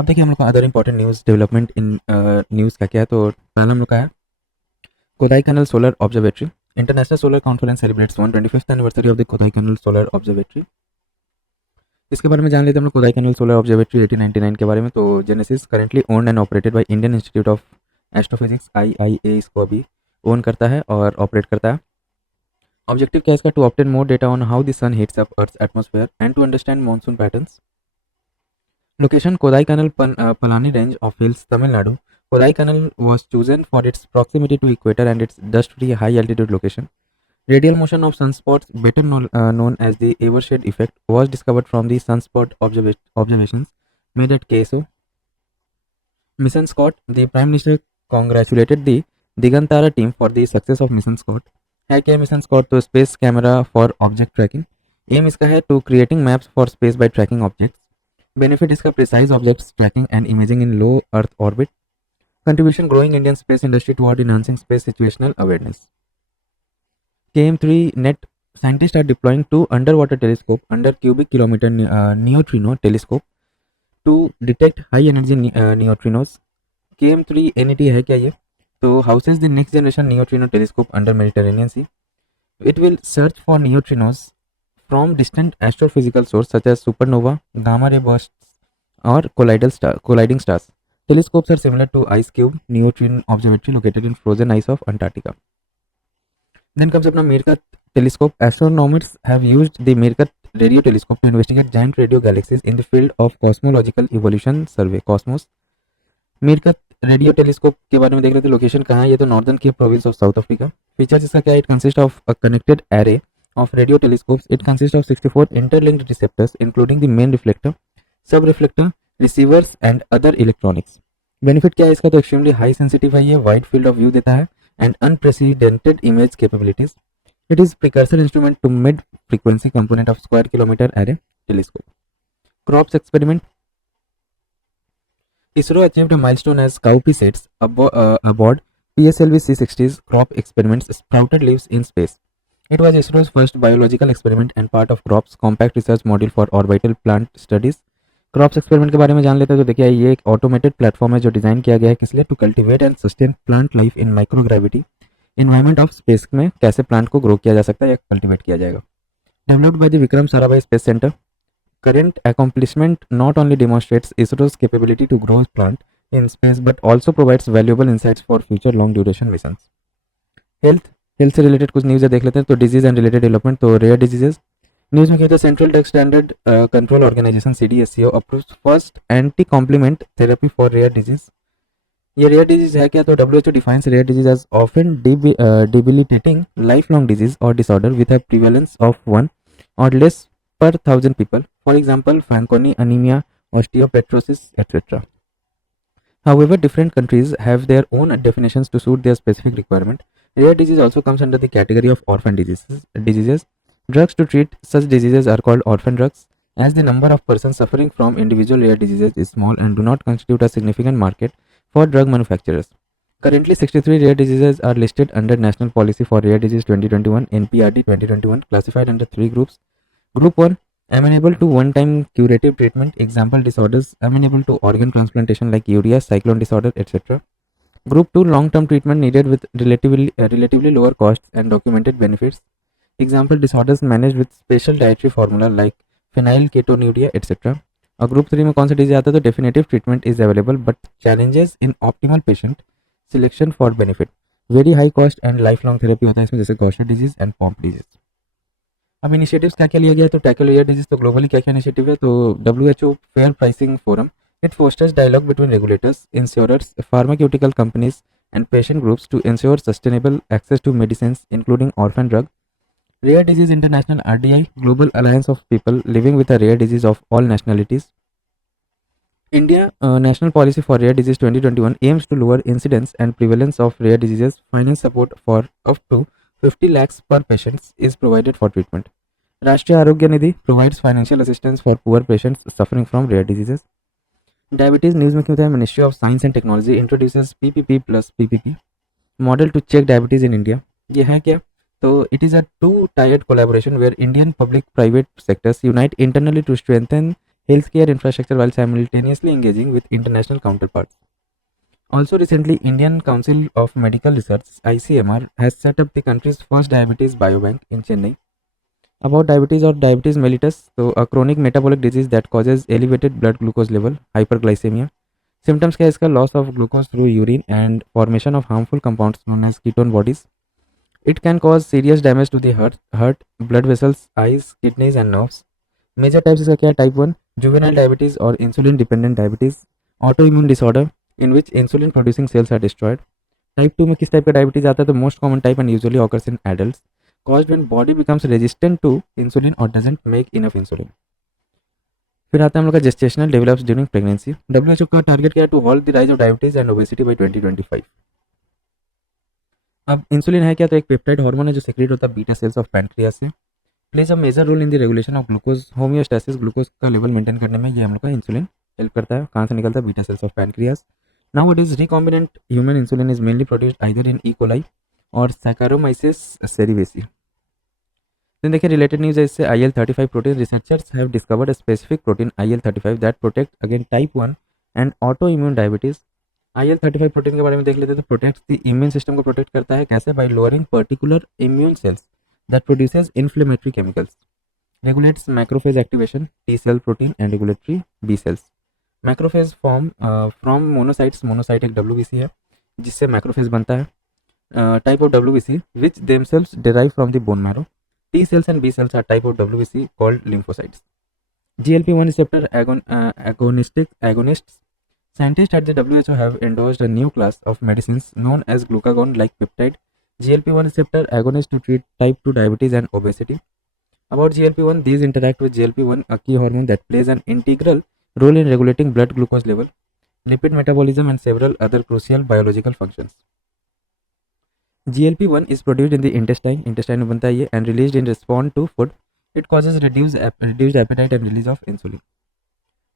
अब देखिए हम लोग का other important news development in news का क्या है। तो पहला हम लोग का है Kodaikanal solar observatory. International solar conference celebrates 125th anniversary of the Kodaikanal solar observatory. इसके बारे में जान लेते हैं हम लोग। कोडाईकनाल सोलर ऑब्जर्वेटरी 1899 के बारे में। तो genesis currently owned and operated by Indian institute of astrophysics IIA इसको अभी ओन करता है और ऑपरेट करता है। ऑब्जेक्टिव क्या है इसका? To obtain more data on how the sun heats up earth atmosphere and to understand monsoon patterns. Location Kodaikanal Palani range of hills, Tamil Nadu. Kodaikanal was chosen for its proximity to equator and its dust-free high-altitude location. Radial motion of sunspots, better known as the Evershed effect, was discovered from the sunspot observations made at KSO. Mission Scott, the Prime Minister congratulated the Digantara team for the success of Mission Scott. है क्या mission Scott? तो space camera for object tracking. Aim इसका है to creating maps for space by tracking objects. Benefit इसका precise objects tracking and imaging in low earth orbit. Contribution growing Indian space industry toward enhancing space situational awareness. KM3 net scientists are deploying two underwater telescope under cubic kilometer neutrino telescope to detect high energy neutrinos. KM3 NET है क्या ये? तो houses the next generation neutrino telescope under Mediterranean Sea. It will search for neutrinos from distant astrophysical sources such as supernova, gamma ray bursts, or colliding stars. Telescopes are similar to Ice Cube Neutrino Observatory located in frozen ice of Antarctica. Then comes अपना मीरकत telescope. Astronomers have used the Meerkat radio telescope to investigate giant radio galaxies in the field of cosmological evolution survey. Cosmos. MeerKAT radio telescope के बारे में देख रहे थे। Location कहाँ है? ये तो नॉर्दर्न की province of south Africa. Features इसका क्या है? It consist of a connected array of radio telescopes. It consists of 64 interlinked receptors including the main reflector, sub reflector, receivers and other electronics. Benefit क्या है इसका? तो extremely high sensitive है, ये wide field of view देता है and unprecedented image capabilities. It is precursor instrument to mid frequency component of square kilometre array telescope. Crops experiment. ISRO achieved a milestone as cowpea seeds aboard PSLV C60's crop experiments sprouted leaves in space. It was ISRO's first biological experiment and part of CROPS Compact Research Module for Orbital Plant Studies. Crops experiment के बारे में जान लेते हैं। तो देखिए ये एक ऑटोमेटेड प्लेटफॉर्म है जो डिजाइन किया गया है किस लिए? To cultivate and sustain plant life in microgravity environment of space में कैसे प्लांट को ग्रो किया जा सकता है या कल्टीवेट किया जाएगा. Developed by the Vikram Sarabhai space centre. Current accomplishment not only demonstrates ISRO's capability to grow plant in space but also provides valuable insights for future long duration missions. Health से related कुछ news देख लेते हैं. तो disease and related development. तो rare diseases news में कहते हैं central drug standard control organisation CDSCO approves first anti complement therapy for rare disease. ये रेयर डिजीज है क्या? तो WHO defines rare disease as often debilitating lifelong disease or disorder with a prevalence of 1 or less per 1000 people. For example, Fanconi anemia, osteopetrosis, etc. However, different countries have their own definitions to suit their specific requirement. Rare disease also comes under the category of orphan diseases. Drugs to treat such diseases are called orphan drugs, as the number of persons suffering from individual rare diseases is small and do not constitute a significant market for drug manufacturers. Currently, 63 rare diseases are listed under National Policy for Rare Disease 2021 (NPRD 2021), classified under 3 groups. Group 1, amenable to one-time curative treatment, example disorders amenable to organ transplantation like urea, cyclone disorder, etc. Group 2, long-term treatment needed with relatively lower costs and documented benefits, example disorders managed with special dietary formula like phenylketonuria, etc. और group 3 में कौन सा disease आता है? तो definitive treatment is available but challenges in optimal patient selection for benefit, very high cost and life long therapy होता है इसमें, जैसे Gaucher disease and Pompe disease. अब इनिशिएटिव्स क्या क्या लिया गया है? तो टैकल रेयर डिजीज. तो ग्लोबली क्या क्या इनिशिएटिव है? तो WHO fair pricing forum. It fosters dialogue between regulators, insurers, pharmaceutical companies and patient groups to ensure sustainable access to medicines including orphan drug. Rare Disease International RDI, Global Alliance of people living with a rare disease of all nationalities. India National Policy for Rare Disease 2021 aims to lower incidence and prevalence of rare diseases. Finance support for up to 50 lakhs per patient is provided for treatment. Rashtriya Arogya Nidhi provides financial assistance for poor patients suffering from rare diseases. Diabetes news में क्यों था? Ministry of science and technology introduces PPP plus PPP model to check diabetes in India. ये है क्या? तो it is a two tiered collaboration where Indian public private sectors unite internally to strengthen healthcare infrastructure while simultaneously engaging with international counterparts. Also recently, Indian Council of Medical Research (ICMR) has set up the country's first diabetes biobank in Chennai. About diabetes or diabetes mellitus, so a chronic metabolic disease that causes elevated blood glucose level, hyperglycemia. Symptoms क्या है इसका? Loss of glucose through urine and formation of harmful compounds known as ketone bodies. It can cause serious damage to the heart, blood vessels, eyes, kidneys and nerves. Major types इसका क्या है? Type 1 juvenile diabetes or insulin dependent diabetes, autoimmune disorder in which insulin producing cells are destroyed. Type 2 में किस type का diabetes आता है? तो most common type and usually occurs in adults, caused when body becomes resistant to insulin or doesn't make enough insulin. फिर आता है हम लोग का gestational develops during pregnancy. WHO का टारगेट क्या है? To halt the rise of diabetes and obesity by 2025. अब इंसुलिन है क्या? तो एक पेप्टाइड हार्मोन है जो सेक्रेट होता है बीटा सेल्स ऑफ पैनक्रियास से. Plays a major role in the regulation of glucose homeostasis. Glucose का लेवल मेंटेन करने में ये हम लोग का इंसुलिन हेल्प करता है. कहाँ से निकलता है? Beta cells of pancreas. Now it is recombinant human insulin is mainly produced either in E coli और सैकारोमाइसिस सेरिवेसी. देन देखिए रिलेटेड न्यूज है इससे. IL-35 protein. Researchers have discovered a specific protein IL-35 that protect against type 1 and auto immune diabetes. IL-35 protein के बारे में देख लेते हैं. तो प्रोटेक्ट द इम्यून सिस्टम को प्रोटेक्ट करता है. कैसे? Bye lowering particular immune cells that produces inflammatory chemicals. regulates macrophage activation, T cell protein and regulatory B cells. Macrophage form from monocytes. monocyte एक WBC है जिससे macrophage बनता है. Type of WBC which themselves derive from the bone marrow. T cells and B cells are type of WBC called lymphocytes. GLP-1 receptor agonists. Scientists at the WHO have endorsed a new class of medicines known as glucagon-like peptide GLP-1 receptor agonist to treat type 2 diabetes and obesity. About GLP-1, these interact with GLP-1, a key hormone that plays an integral role in regulating blood glucose level, lipid metabolism, and several other crucial biological functions. GLP-1 is produced in the intestine में बनता है ये, and released in response to food. It causes reduced appetite and release of insulin.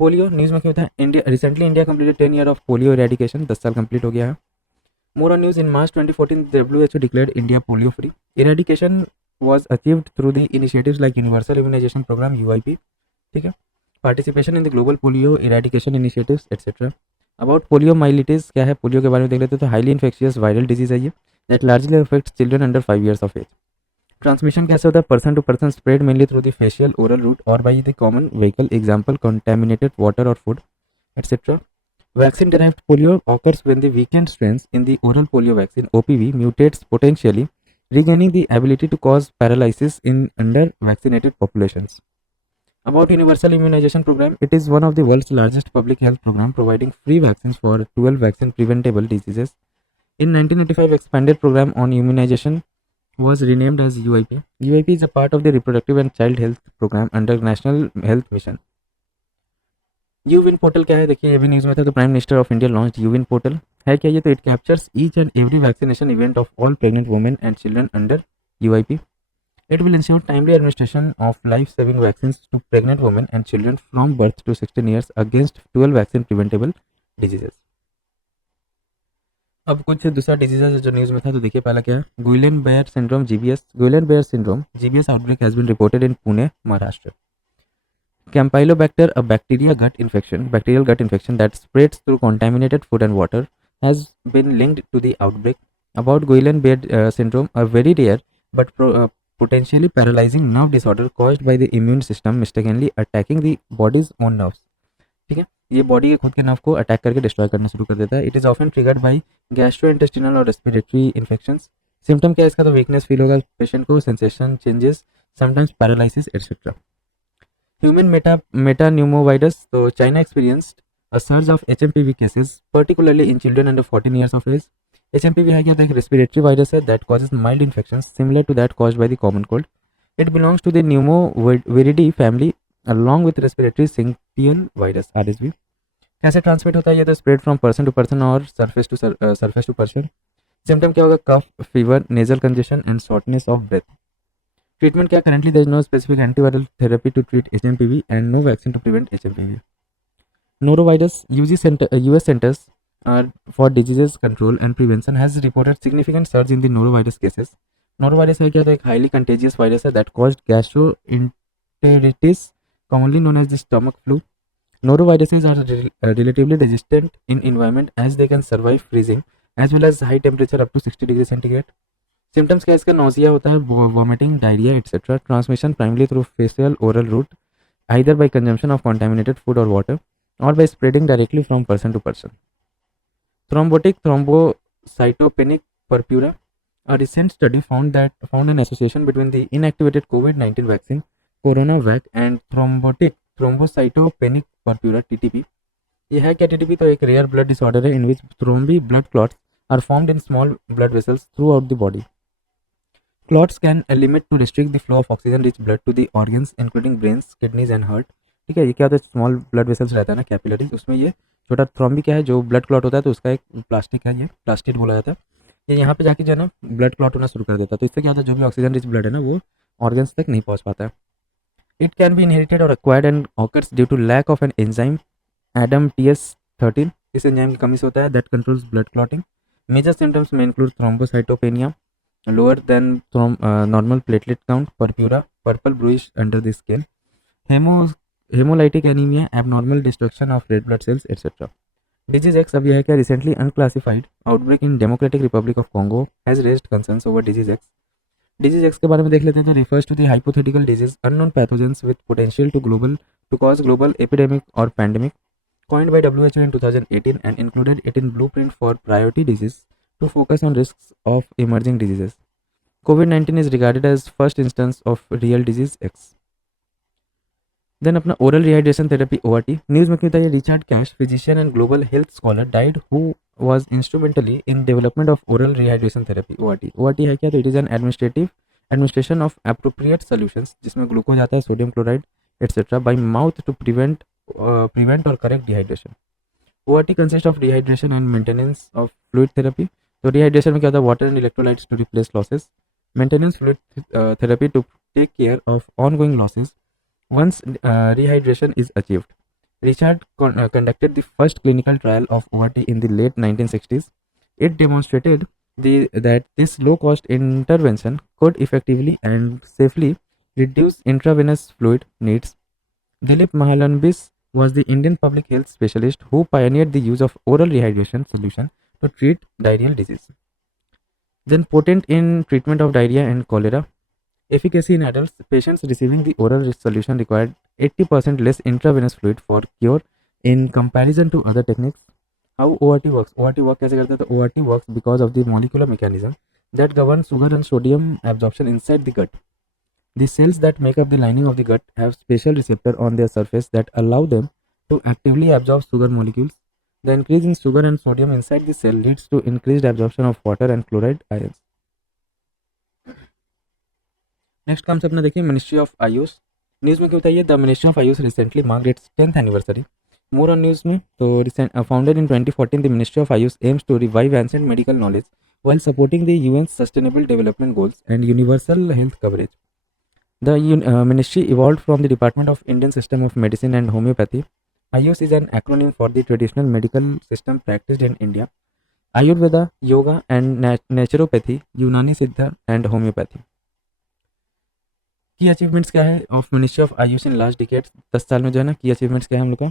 Polio news में क्या होता है? India completed 10 year of polio eradication. 10 साल complete हो गया है. More on news. In March 2014, the WHO declared India polio free. Eradication was achieved through the initiatives like Universal Immunization Program (UIP), ठीक है, participation in the global polio eradication initiatives, etc. About poliomyelitis क्या है? Polio के बारे में देख लेते हैं. तो हाईली इन्फेक्शियस वायरल डिजीज है ये that largely affects children under 5 years of age. Transmission कैसे होता है? Person to person spread mainly through the facial oral route और by the common vehicle, example contaminated water or food, etc. Vaccine derived polio occurs when the weakened strains in the oral polio vaccine OPV mutates potentially, regaining the ability to cause paralysis in under vaccinated populations. About Universal Immunization Program, it is one of the world's largest public health program providing free vaccines for 12 vaccine preventable diseases. In 1985, expanded program on immunization was renamed as UIP. UIP is a part of the reproductive and child health program under National Health Mission. यूविन portal क्या है? देखिए ये भी news में था. तो prime minister of India launch यूविन पोर्टल. है क्या ये? तो it captures each and every vaccination event of all pregnant women and children under UIP. It will ensure timely administration of life-saving vaccines to pregnant women and children from birth to 16 years against 12 vaccine preventable diseases. अब कुछ दूसरा diseases जो news में था. तो देखिए पहला क्या है? Guillain Barre syndrome GBS. Guillain Barre syndrome GBS outbreak has been reported in Pune, Maharashtra. Campylobacter, a bacterial gut infection that spreads through contaminated food and water, has been linked to the outbreak. About Guillain-Barré syndrome, a very rare but potentially paralyzing nerve disorder caused by the immune system mistakenly attacking the body's own nerves. ठीक है, ये body के खुद के nerve को attack करके destroy करना शुरू कर देता है. It is often triggered by gastrointestinal और रेस्पिरेटरी इन्फेक्शंस. सिम्टम क्या है इसका? तो वीकनेस फील होगा पेशेंट को, sensation changes, sometimes paralysis etcetera. Human metapneumovirus. So China experienced a surge of HMPV cases, particularly in children under 14 years of age. HMPV है क्या? तो एक respiratory virus है that causes mild infections similar to that caused by the common cold. It belongs to the Pneumoviridae family along with respiratory syncytial virus RSV. कैसे transmit होता है ये? तो spread from person to person और surface to person. Symptom क्या होगा? Cough, fever, nasal congestion and shortness of breath. Treatment क्या? Currently there is no specific antiviral therapy to treat HMPV and no vaccine to prevent HMPV. Norovirus. US Centers for Diseases Control and Prevention has reported significant surge in the norovirus cases. Norovirus है क्या? तो एक highly contagious virus है that caused gastroenteritis commonly known as the stomach flu. Noroviruses are relatively resistant in environment as they can survive freezing as well as high temperature up to 60 degrees centigrade. Symptoms क्या इसका nausea होता है, vomiting, diarrhea, etc. Transmission primarily through facial oral route, either by consumption of contaminated food or water or by spreading directly from person to person. Thrombotic thrombocytopenic purpura. A recent study found an association between the inactivated COVID-19 vaccine CoronaVac and thrombotic thrombocytopenic purpura (TTP). ये है क्या TTP? तो एक rare blood disorder है in which thrombi blood clots are formed in small blood vessels throughout the body. Clots can limit to restrict the flow of oxygen-rich blood to the organs including brains, kidneys and heart. ठीक है, ये क्या होता है, small blood vessels रहता है ना, capillaries, उसमें ये छोटा थ्रोम्बी क्या है, जो ब्लड क्लॉट होता है तो उसका एक प्लास्टिक है, ये प्लास्टिड बोला जाता है, ये यहाँ पे जाके जो है ना ब्लड क्लॉट होना शुरू कर देता है, तो इससे क्या होता है, जो भी ऑक्सीजन रिच ब्लड है ना वो ऑर्गन्स तक नहीं पहुँच पाता है. इट कैन बी इनहेरिटेड और acquired and occurs due to lack of an enzyme ADAMTS13. इस एंजाइम की कमी से होता है that controls blood clotting. Major symptoms में include thrombocytopenia, lower than normal platelet count, purpura, purple bluish under the skin, hemolytic anemia, abnormal destruction of red blood cells, etc. Disease X, अब यह है क्या, recently unclassified outbreak in Democratic Republic of Congo has raised concerns over disease X. Disease X के बारे में देख लेते हैं. तो refers to the hypothetical disease unknown pathogens with potential to cause global epidemic or pandemic, coined by WHO in 2018 and included it in blueprint for priority disease to focus on risks of emerging diseases. COVID-19 is regarded as first instance of real disease X. Then अपना oral rehydration therapy ORT. News में क्यों था ये, Richard cash, physician and global health scholar, died who was instrumentally in development of oral rehydration therapy ORT. ORT है क्या, तो it is an administration of appropriate solutions जिसमें glucose आता है, sodium chloride etc. by mouth to prevent or correct dehydration. ORT consists of dehydration and maintenance of fluid therapy. तो dehydration में क्या होता है, water and electrolytes to replace losses, maintenance fluid therapy to take care of ongoing losses once rehydration is achieved. Richard conducted the first clinical trial of ORT in the late 1960s. It demonstrated that this low-cost intervention could effectively and safely reduce intravenous fluid needs. Dilip Mahalanobis was the Indian public health specialist who pioneered the use of oral rehydration solution to treat diarrheal disease. Then potent in treatment of diarrhea and cholera. Efficacy in adults. Patients receiving the oral solution required 80% less intravenous fluid for cure in comparison to other techniques. How ORT works? ORT work कैसे करता है, तो ORT works because of the molecular mechanism that governs sugar and sodium absorption inside the gut. The cells that make up the lining of the gut have special receptor on their surface that allow them to actively absorb sugar molecules. The increase in sugar and sodium inside the cell leads to increased absorption of water and chloride ions. Next काम से अपना देखिए ministry of Ayush. News में क्या बताइए, the ministry of AYUSH recently marked its 10th anniversary. More on news में, तो recent founded in 2014, the ministry of AYUSH aims to revive ancient medical knowledge while supporting the UN's Sustainable Development Goals and universal health coverage. The ministry evolved from the Department of Indian System of Medicine and Homeopathy. Ayush is an acronym for the traditional medical system practiced in India: Ayurveda, Yoga and Naturopathy, Unani Siddha and Homeopathy. की achievements क्या है of ministry of Ayush in last decades, 10 साल में जो है ना, की achievements क्या है हम लोग का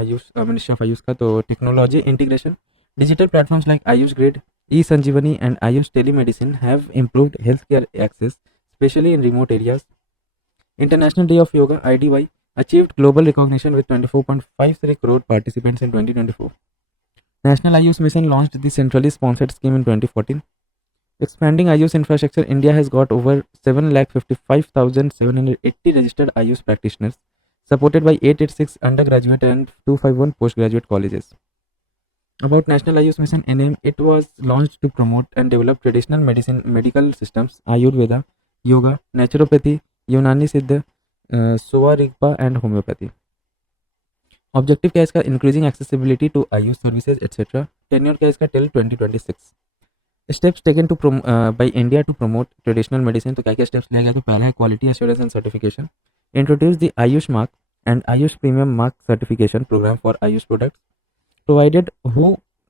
आयुष मिनिस्ट्री ऑफ आयुष का, तो technology integration, digital platforms like AYUSH grid, e-संजीवनी and AYUSH telemedicine have improved health care access specially in remote areas. International Day of Yoga IDY achieved global recognition with 24.53 crore participants in 2024. National Ayush Mission launched the centrally sponsored scheme in 2014. Expanding Ayush infrastructure, India has got over 7,55,780 registered Ayush practitioners, supported by 886 undergraduate and 251 postgraduate colleges. About National Ayush Mission NM, it was launched to promote and develop traditional medical systems, Ayurveda, Yoga, Naturopathy, Unani Siddha, Sowa Rigpa and Homeopathy. Objective क्या है इसका, increasing accessibility to AYUSH services etcetera. Tenure क्या है इसका, till 2026. Steps taken to by India to promote traditional medicine. तो क्या क्या steps लिया गया, तो पहला है quality assurance and certification. Introduce the AYUSH mark and AYUSH premium mark certification programme for AYUSH products. Provided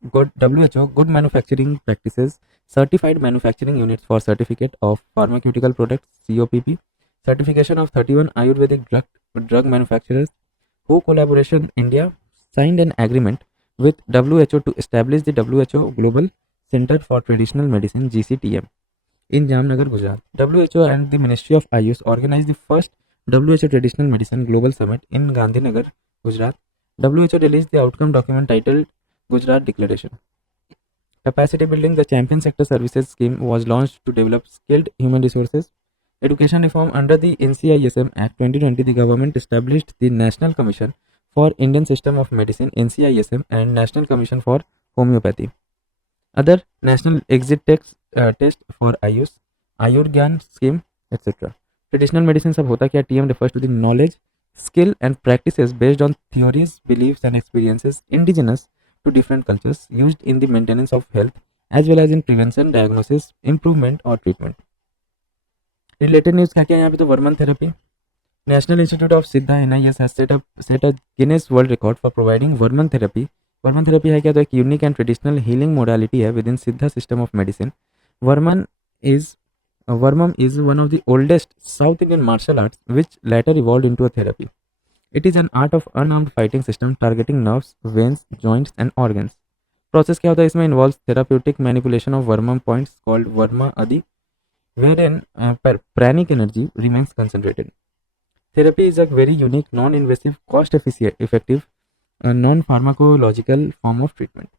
WHO good manufacturing practices, certified manufacturing units for certificate of pharmaceutical products COPP, certification of 31 Ayurvedic drug manufacturers, Co-collaboration, India signed an agreement with WHO to establish the WHO Global Center for Traditional Medicine (GCTM) in Jamnagar, Gujarat. WHO and the Ministry of Ayush organized the first WHO Traditional Medicine Global Summit in Gandhinagar, Gujarat. WHO released the outcome document titled Gujarat Declaration. Capacity building, the Champion Sector Services Scheme was launched to develop skilled human resources. Education reform, under the NCISM Act 2020, the government established the National Commission for Indian System of Medicine (NCISM) and National Commission for Homeopathy. Other national exit test for Ayush, Ayurgyan scheme, etc. Traditional medicine सब होता क्या? TM refers to the knowledge, skill and practices based on theories, beliefs and experiences indigenous to different cultures used in the maintenance of health as well as in prevention, diagnosis, improvement or treatment. Related news क्या क्या है यहाँ पे? तो Varman therapy. National Institute of Siddha (NIS) has set a Guinness World Record for providing Verman therapy. Varman therapy है क्या? तो एक unique and traditional healing modality है विद इन सिद्धा system of medicine. Varman is Vermam is one of the oldest South Indian martial arts which later evolved into a therapy. It is an art of unarmed fighting system targeting nerves, veins, joints and organs. Process क्या होता है इसमें? Involves therapeutic manipulation of Vermam points called Verma Adi, wherein pranic energy remains concentrated. Therapy is a very unique, non-invasive, cost-effective, non-pharmacological form of treatment.